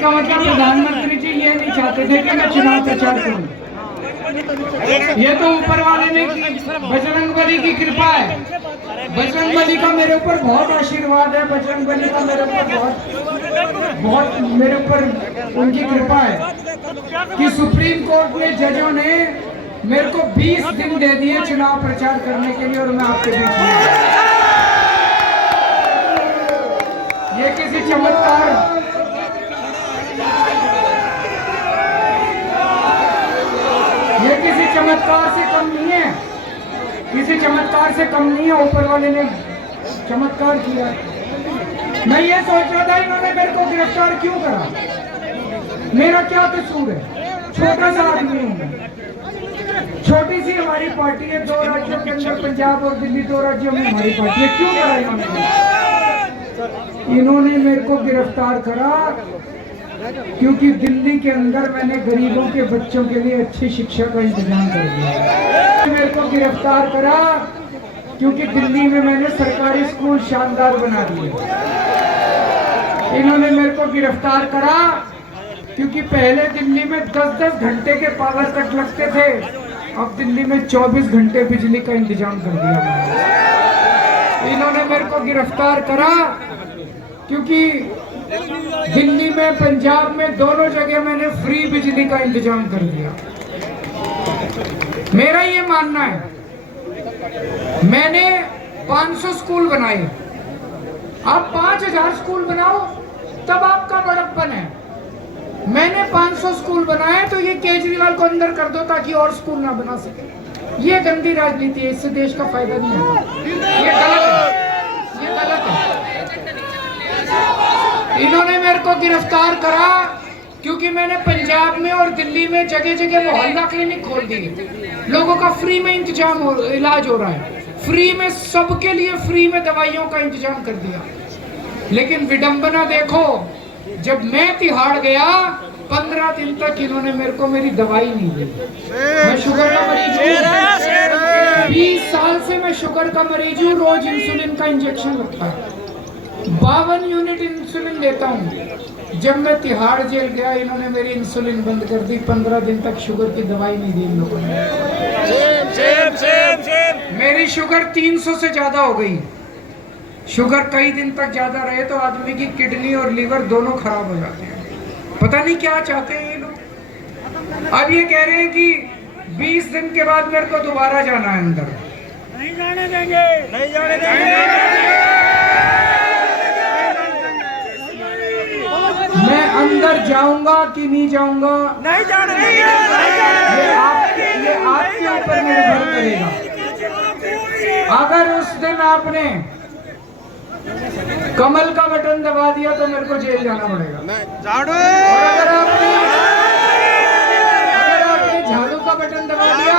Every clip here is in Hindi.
का मतलब प्रधानमंत्री जी ये नहीं चाहते थे कि मैं चुनाव प्रचार करूं। ये तो ऊपर वाले ने की, बजरंगबली की कृपा है। बजरंगबली का मेरे ऊपर बहुत आशीर्वाद है। बजरंगबली का मेरे ऊपर बहुत मेरे ऊपर उनकी कृपा है कि सुप्रीम कोर्ट में जजों ने मेरे को 20 दिन दे दिए चुनाव प्रचार करने के लिए और मैं आपके बीच में। ये किसी चमत्कार से कम नहीं है, किसी चमत्कार से कम नहीं है। ऊपर वाले ने चमत्कार किया। मैं ये सोच रहा था इन्होंने मेरे को गिरफ्तार क्यों करा, मेरा क्या कसूर है? छोटा सा आदमी हूँ, छोटी सी हमारी पार्टी है, 2 राज्यों के अंदर पंजाब और दिल्ली 2 राज्यों में हमारी पार्टी है। क्यों करा इन्होंने मेरे को गिरफ्तार करा? क्योंकि दिल्ली के अंदर मैंने गरीबों के बच्चों के लिए अच्छी शिक्षा का इंतजाम कर दिया। मेरे को गिरफ्तार करा क्योंकि दिल्ली में मैंने सरकारी स्कूल शानदार बना दिए। इन्होंने मेरे को गिरफ्तार करा क्योंकि पहले दिल्ली में 10-10 घंटे के पावर कट लगते थे, अब दिल्ली में 24 घंटे बिजली का इंतजाम कर दिया। इन्होंने मेरे को गिरफ्तार करा क्योंकि दिल्ली में पंजाब में दोनों जगह मैंने फ्री बिजली का इंतजाम कर दिया। मेरा ये मानना है, मैंने 500 स्कूल बनाए, आप 5000 स्कूल बनाओ तब आपका बड़प्पन है। मैंने 500 स्कूल बनाए तो ये केजरीवाल को अंदर कर दो ताकि और स्कूल ना बना सके। ये गंदी राजनीति है, इससे देश का फायदा नहीं होगा। ये गलत है, ये गलत है। इन्होंने मेरे को गिरफ्तार करा क्योंकि मैंने पंजाब में और दिल्ली में जगह जगह मोहल्ला क्लिनिक खोल दिए, लोगों का फ्री में इलाज हो रहा है, फ्री में सबके लिए फ्री में दवाइयों का इंतजाम कर दिया। लेकिन विडंबना देखो, जब मैं तिहाड़ गया 15 दिन तक इन्होंने मेरे को मेरी दवाई नहीं दी। मैं शुगर का मरीज हूँ, 20 साल से मैं शुगर का मरीज हूँ, रोज इंसुलिन का इंजेक्शन लगता है, 52 यूनिट इंसुलिन लेता हूँ। जब मैं तिहाड़ जेल गया इन्होंने मेरी इंसुलिन बंद कर दी, 15 दिन तक शुगर की दवाई नहीं दी इन लोगों ने। मेरी शुगर 300 से ज्यादा हो गई। शुगर कई दिन तक ज्यादा रहे तो आदमी की किडनी और लीवर दोनों खराब हो जाते हैं। पता नहीं क्या चाहते हैं ये लोग। अब ये कह रहे हैं कि 20 दिन के बाद मेरे को दोबारा जाना है अंदर। नहीं जाने देंगे, नहीं जाने देंगे। मैं अंदर जाऊंगा कि नहीं जाऊंगा, नहीं जाने देंगे। ये आपके ऊपर निर्भर करेगा। अगर उस दिन आपने कमल का बटन दबा दिया तो मेरे को जेल जाना पड़ेगा। और अगर आपने झाड़ू का बटन दबा दिया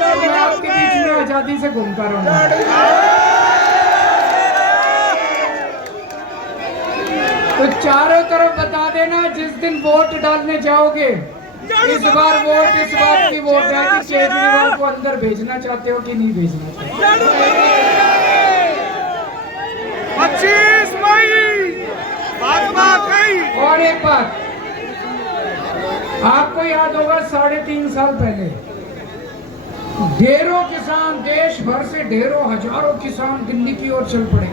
तो मैं आपके बीच में आजादी से घूमता रहूंगा। तो चारों तरफ बता देना, जिस दिन वोट डालने जाओगे, इस बार वोट इस बात की वोट है कि केजरीवाल को अंदर भेजना चाहते हो कि नहीं भेजना चाहते। 25 मई। और एक बात आपको याद होगा, 3.5 साल पहले ढेरों किसान, देश भर से ढेरों हजारों किसान दिल्ली की ओर चल पड़े,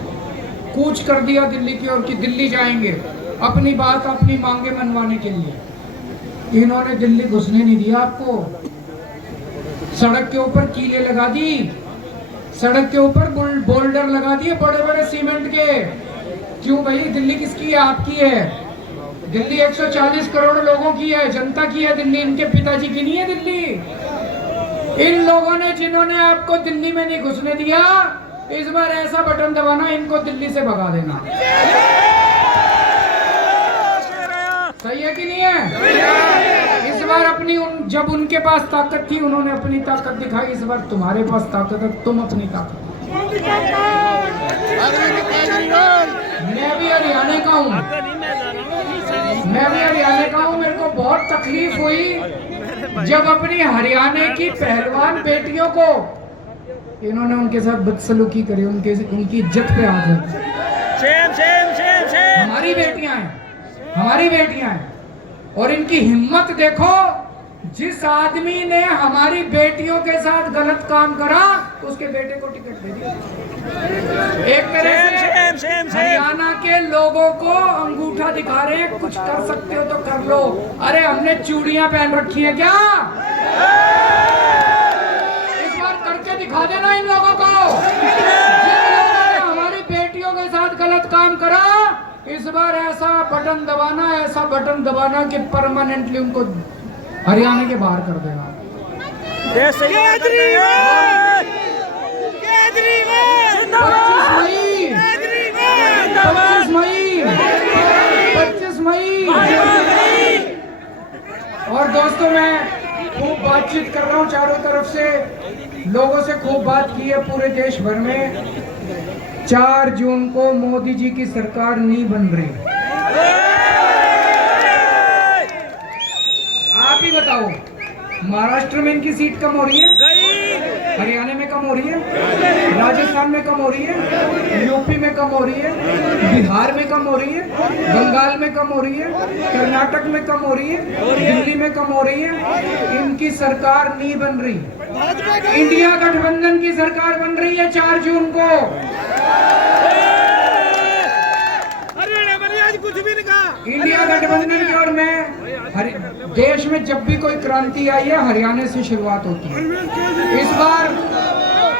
कूच कर दिया दिल्ली की ओर कि दिल्ली जाएंगे अपनी बात, अपनी मांगे मनवाने के लिए। इन्होंने दिल्ली घुसने नहीं दिया आपको। सड़क के ऊपर कीले लगा दी, सड़क के ऊपर बोल्डर लगा दिए बड़े बड़े सीमेंट के। क्यों भाई? दिल्ली किसकी है? आपकी है। दिल्ली 140 करोड़ लोगों की है, जनता की है दिल्ली, इनके पिताजी की नहीं है दिल्ली। इन लोगों ने, जिन्होंने आपको दिल्ली में नहीं घुसने दिया, इस बार ऐसा बटन दबाना इनको दिल्ली से भगा देना। सही है कि नहीं है? इस बार अपनी जब उनके पास ताकत थी उन्होंने अपनी ताकत दिखाई, इस बार तुम्हारे पास ताकत है, तुम अपनी ताकत। मैं भी हरियाणा का हूँ, मेरे को बहुत तकलीफ हुई जब अपनी हरियाणा की पहलवान बेटियों को इन्होंने उनके साथ बदसलूकी करी, उनकी इज्जत पे हाथ है। हमारी बेटियां हैं, और इनकी हिम्मत देखो, जिस आदमी ने हमारी बेटियों के साथ गलत काम करा उसके बेटे को टिकट दे दिया। एक तरह से हरियाणा के लोगों को अंगूठा दिखा रहे हैं, कुछ कर सकते हो तो कर लो। अरे हमने चूड़ियां पहन रखी है क्या? इस बार करके दिखा देना इन लोगों को। जिन लोगों ने हमारी बेटियों के साथ गलत काम करा, इस बार ऐसा बटन दबाना कि परमानेंटली उनको हरियाणा के बाहर कर देना। 25 मई। और दोस्तों, मैं खूब बातचीत कर रहा हूँ चारों तरफ से, लोगों से खूब बात की है पूरे देश भर में। 4 जून को मोदी जी की सरकार नहीं बन रही। आप ही बताओ, महाराष्ट्र में इनकी सीट कम हो रही है, हरियाणा में कम हो रही है, राजस्थान में कम हो रही है, यूपी में कम हो रही है, बिहार में कम हो रही है, बंगाल में कम हो रही है, कर्नाटक में कम हो रही है, दिल्ली में कम हो रही है। इनकी सरकार नहीं बन रही। इंडिया गठबंधन की सरकार बन रही है 4 जून को। कुछ भी नहीं कहा इंडिया गठबंधन की। और मैं देश में जब भी कोई क्रांति आई है, हरियाणा से शुरुआत होती है। इस बार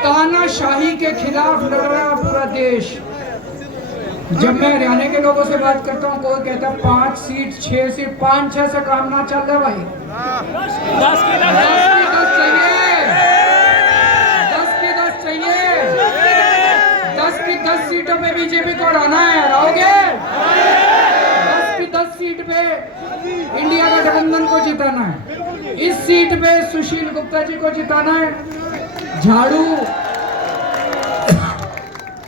तानाशाही के खिलाफ लड़ रहा है पूरा देश। जब मैं हरियाणा के लोगों से बात करता हूँ, कोई कहता है 5 सीट 6 सीट 5-6 से काम ना चल रहा भाई। 10 की 10 चाहिए, 10 की 10 चाहिए। 10 की 10 सीटों पे बीजेपी को हराना है, हराओगे? 10 की 10 सीट पे इंडिया गठबंधन को जिताना है। इस सीट पे सुशील गुप्ता जी को जिताना है, झाड़ू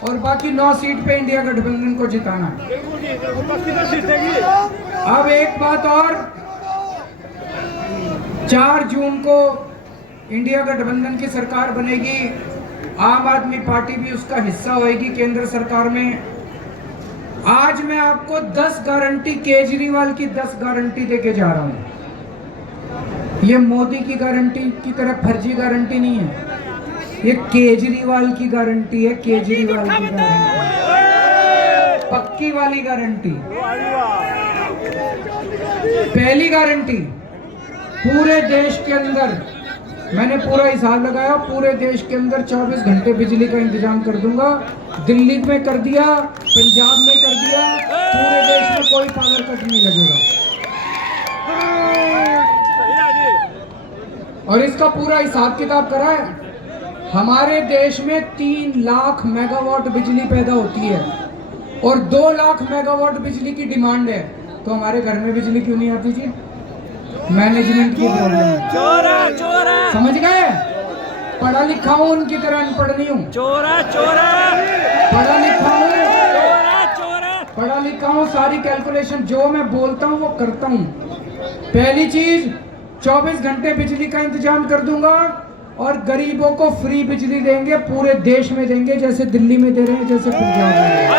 और बाकी 9 सीट पे इंडिया गठबंधन को जिताना है। अब एक बात और, 4 जून को इंडिया गठबंधन की सरकार बनेगी, आम आदमी पार्टी भी उसका हिस्सा होगी केंद्र सरकार में। आज मैं आपको 10 गारंटी, केजरीवाल की 10 गारंटी देके जा रहा हूं। ये मोदी की गारंटी की तरह फर्जी गारंटी नहीं है, ये केजरीवाल की गारंटी है, केजरीवाल की गारंटी, पक्की वाली गारंटी। पहली गारंटी, पूरे देश के अंदर, मैंने पूरा हिसाब लगाया, पूरे देश के अंदर 24 घंटे बिजली का इंतजाम कर दूंगा। दिल्ली में कर दिया, पंजाब में कर दिया, पूरे देश में कोई पावर कट नहीं लगेगा। और इसका पूरा हिसाब किताब करा है। हमारे देश में 3 लाख मेगावाट बिजली पैदा होती है और 2 लाख मेगावाट बिजली की डिमांड है। तो हमारे घर में बिजली क्यों नहीं आती जी? मैनेजमेंट की प्रॉब्लम है। चोरा समझ गए? पढ़ा लिखा हूं, उनकी तरह अनपढ़ नहीं हूं। पढ़ा लिखा हूं, सारी कैलकुलेशन जो मैं बोलता हूं वो करता हूं। पहली चीज, 24 घंटे बिजली का इंतजाम कर दूंगा और गरीबों को फ्री बिजली देंगे, पूरे देश में देंगे, जैसे दिल्ली में दे रहे हैं, जैसे पंजाब में दे रहे हैं।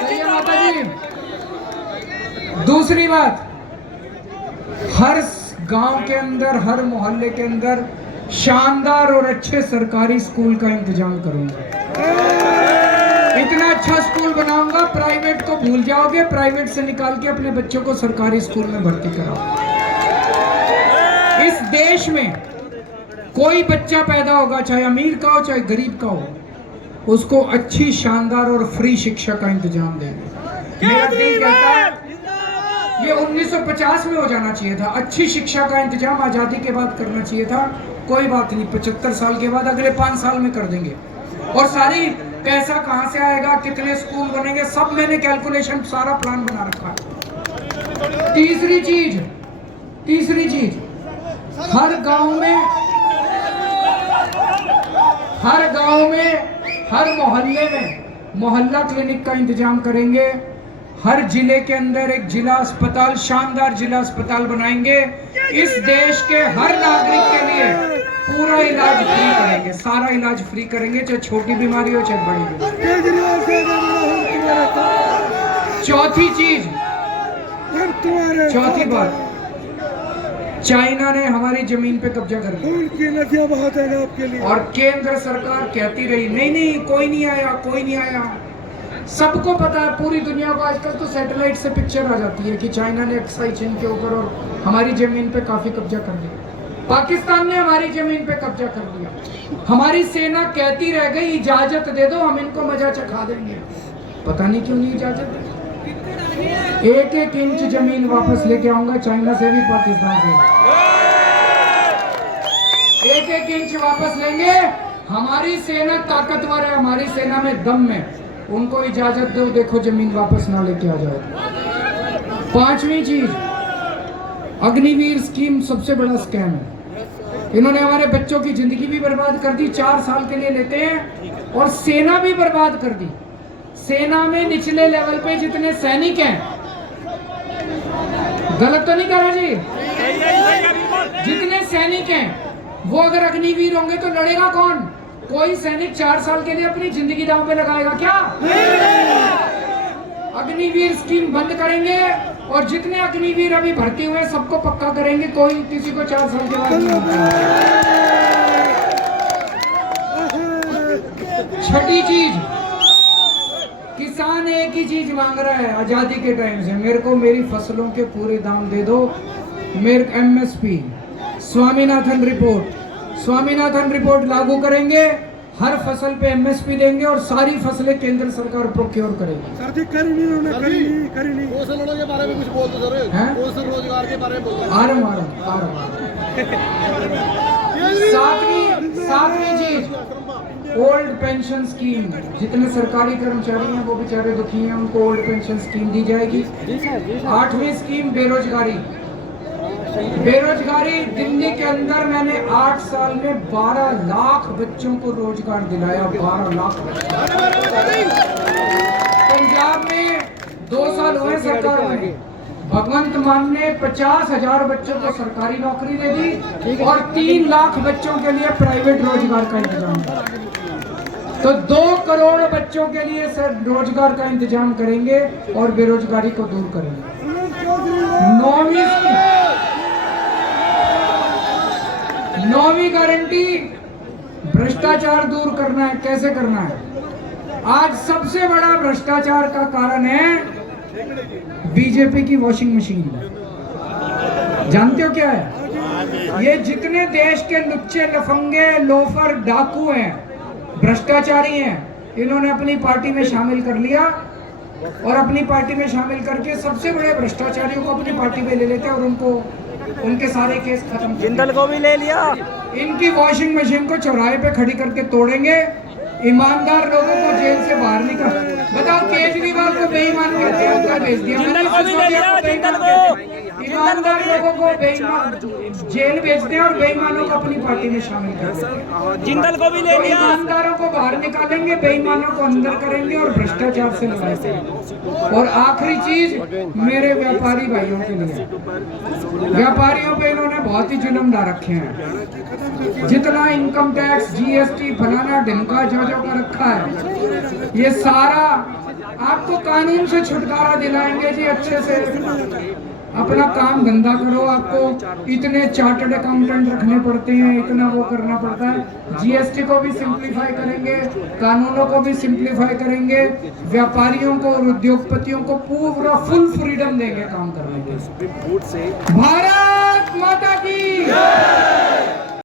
सही है माता जी? दूसरी बात, हर गांव के अंदर, हर मोहल्ले के अंदर शानदार और अच्छे सरकारी स्कूल का इंतजाम करूंगा। इतना अच्छा स्कूल बनाऊंगा, प्राइवेट को भूल जाओगे, प्राइवेट से निकाल के अपने बच्चों को सरकारी स्कूल में भर्ती कराओ। इस देश में कोई बच्चा पैदा होगा, चाहे अमीर का हो चाहे गरीब का हो, उसको अच्छी, शानदार और फ्री शिक्षा का इंतजाम देंगे। मेरा दिल कहता है ये 1950 में हो जाना चाहिए था। अच्छी शिक्षा का इंतजाम आजादी के बाद करना चाहिए था। कोई बात नहीं, 75 साल के बाद अगले 5 साल में कर देंगे। और सारी पैसा कहां से आएगा, कितने स्कूल बनेंगे, सब मैंने कैलकुलेशन, सारा प्लान बना रखा है। तीसरी चीज, हर गांव में, हर मोहल्ले में मोहल्ला क्लिनिक का इंतजाम करेंगे। हर जिले के अंदर एक जिला अस्पताल, शानदार जिला अस्पताल बनाएंगे। इस देश के हर नागरिक के लिए पूरा इलाज फ्री करेंगे, सारा इलाज फ्री करेंगे, चाहे छोटी बीमारी हो चाहे बड़ी बीमारी। चौथी चीज, चौथी बात, चाइना ने हमारी जमीन पे कब्जा कर लिया उनकी नदियां बहुत है आपके लिए। और केंद्र सरकार कहती रही नहीं नहीं कोई नहीं आया, कोई नहीं आया। सबको पता है, पूरी दुनिया को आजकल तो सैटेलाइट से पिक्चर आ जाती है कि चाइना ने अक्साई चीन के ऊपर और हमारी जमीन पे काफी कब्जा कर लिया। पाकिस्तान ने हमारी जमीन पे कब्जा कर लिया। हमारी सेना कहती रह गई इजाजत दे दो, हम इनको मजा चखा देंगे। पता नहीं क्यों नहीं इजाजत दी। एक एक इंच जमीन वापस लेके आऊंगा, चाइना से भी पाकिस्तान से। एक एक इंच वापस लेंगे। हमारी सेना ताकतवर है, हमारी सेना में दम है। उनको इजाजत दो, देखो जमीन वापस ना लेके आ जाओ। पांचवी चीज, अग्निवीर स्कीम सबसे बड़ा स्कैम है। इन्होंने हमारे बच्चों की जिंदगी भी बर्बाद कर दी, 4 साल के लिए लेते हैं, और सेना भी बर्बाद कर दी। सेना में निचले लेवल पे जितने सैनिक हैं, गलत तो नहीं कह रहा जी, जितने सैनिक हैं वो अगर अग्निवीर होंगे तो लड़ेगा कौन? कोई सैनिक 4 साल के लिए अपनी जिंदगी दांव पे लगाएगा क्या? अग्निवीर स्कीम बंद करेंगे और जितने अग्निवीर अभी भर्ती हुए सबको पक्का करेंगे, कोई किसी को 4 साल के बाद नहीं होता। छठी चीज, किसान एक ही चीज मांग रहा है आजादी के टाइम से, मेरे को मेरी फसलों के पूरे दाम दे दो। मेरे एमएसपी, स्वामीनाथन रिपोर्ट लागू करेंगे, हर फसल पे एमएसपी देंगे और सारी फसलें केंद्र सरकार प्रोक्योर करेगी। सर जी करी नहीं कौशल के बारे में कुछ बोल दो सर, कौशल रोजगार के बारे में बोल दो। सातवीं चीज, ओल्ड पेंशन स्कीम, जितने सरकारी कर्मचारी हैं वो बेचारे दुखी हैं, उनको ओल्ड पेंशन स्कीम दी जाएगी। 8वीं स्कीम, बेरोजगारी। दिल्ली के अंदर मैंने 8 साल में 12 लाख बच्चों को रोजगार दिलाया, 12 लाख बच्चों। पंजाब में 2 साल हुए सरकार में, भगवंत मान ने 50,000 बच्चों को सरकारी नौकरी दे दी और 3 लाख बच्चों के लिए प्राइवेट रोजगार का इंतजाम किया। तो 2 करोड़ बच्चों के लिए सर रोजगार का इंतजाम करेंगे और बेरोजगारी को दूर करेंगे। 9वीं गारंटी, भ्रष्टाचार दूर करना है। कैसे करना है? आज सबसे बड़ा भ्रष्टाचार का कारण है बीजेपी की वॉशिंग मशीन। जानते हो क्या है? ये जितने देश के लुच्चे, लफंगे, लोफर, डाकू हैं, भ्रष्टाचारी हैं, इन्होंने अपनी पार्टी में शामिल कर लिया और अपनी पार्टी में शामिल करके सबसे बड़े भ्रष्टाचारियों को अपनी पार्टी में ले लेते हैं और उनके सारे केस खत्म। जिंदल को भी ले लिया। इनकी वॉशिंग मशीन को चौराहे पे खड़ी करके तोड़ेंगे, ईमानदार लोगों को जेल से बाहर निकाल। बताओ, केजरीवाल को बेईमान कहते हैं, उनका भेज दिया। ईमानदार लोगों को बेईमान जेल भेजते हैं और बेईमानों को अपनी पार्टी में शामिल करते हैं। जिंदल को भी ले लिया। ईमानदारों को बाहर निकालेंगे, बेईमानों को अंदर करेंगे और भ्रष्टाचार से लड़ाएंगे। और आखिरी चीज, मेरे व्यापारी भाइयों के लिए, व्यापारियों पे इन्होंने बहुत ही जुल्म ला रखे हैं। जितना इनकम टैक्स, जीएसटी, फलाना ढिमका जो का रखा है, ये सारा आपको कानून से छुटकारा दिलाएंगे जी। अच्छे से अपना काम धंधा करो। आपको इतने चार्टर्ड अकाउंटेंट रखने पड़ते हैं, इतना वो करना पड़ता है। जीएसटी को भी सिंप्लीफाई करेंगे, कानूनों को भी सिंप्लीफाई करेंगे, व्यापारियों को और उद्योगपतियों को पूरा फुल फ्रीडम देंगे काम करने के। भारत माता की